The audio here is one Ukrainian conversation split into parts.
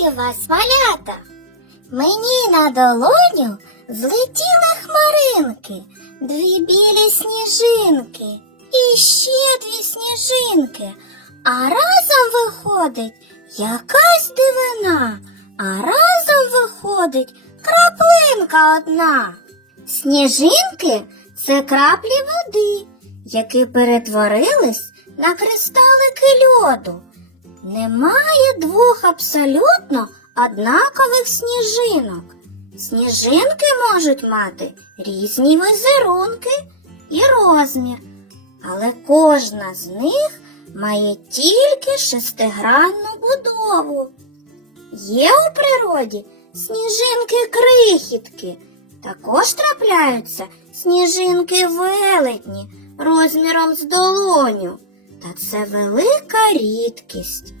Вітаю вас, малята! Мені на долоню злетіли хмаринки, дві білі сніжинки і ще дві сніжинки. А разом виходить якась дивина, а разом виходить краплинка одна. Сніжинки це краплі води, які перетворились на кристалики льоду. Немає двох абсолютно однакових сніжинок. Сніжинки можуть мати різні візерунки і розмір, але кожна з них має тільки шестигранну будову. Є у природі сніжинки-крихітки, також трапляються сніжинки велетні розміром з долоню. Та це велика рідкість.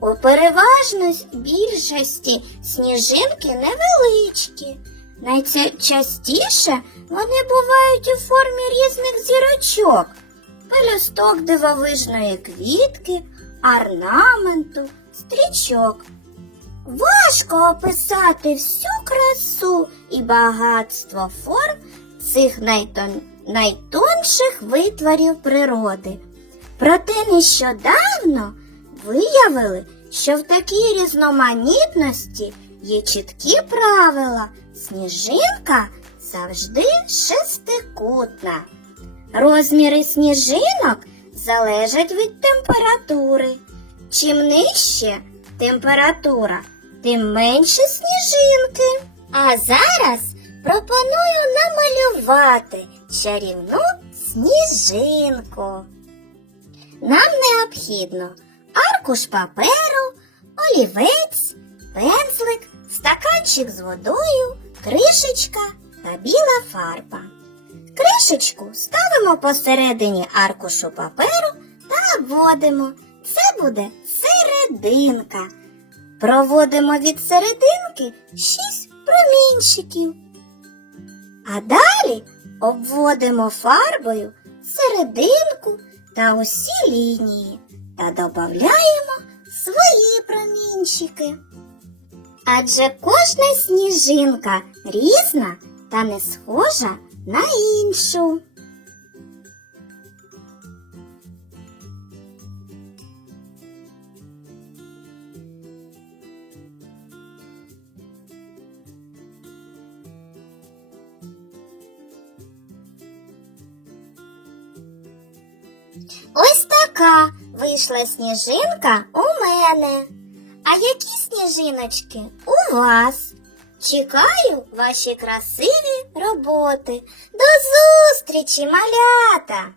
У переважної більшості сніжинки невеличкі. Найчастіше вони бувають у формі різних зірочок, пелюсток дивовижної квітки, орнаменту, стрічок. Важко описати всю красу і багатство форм цих найтон... найтонших витворів природи. Проте нещодавно виявили, що в такій різноманітності є чіткі правила. Сніжинка завжди шестикутна. Розміри сніжинок залежать від температури. Чим нижче температура, тим менше сніжинки. А зараз пропоную намалювати чарівну сніжинку. Нам необхідно аркуш паперу, олівець, пензлик, стаканчик з водою, кришечка та біла фарба. Кришечку ставимо посередині аркушу паперу та обводимо. Це буде серединка. Проводимо від серединки шість промінчиків. А далі обводимо фарбою серединку та усі лінії та додаємо свої промінчики. Адже кожна сніжинка різна та не схожа на іншу. Ось така вийшла сніжинка у мене. А які сніжиночки у вас? Чекаю ваші красиві роботи. До зустрічі, малята!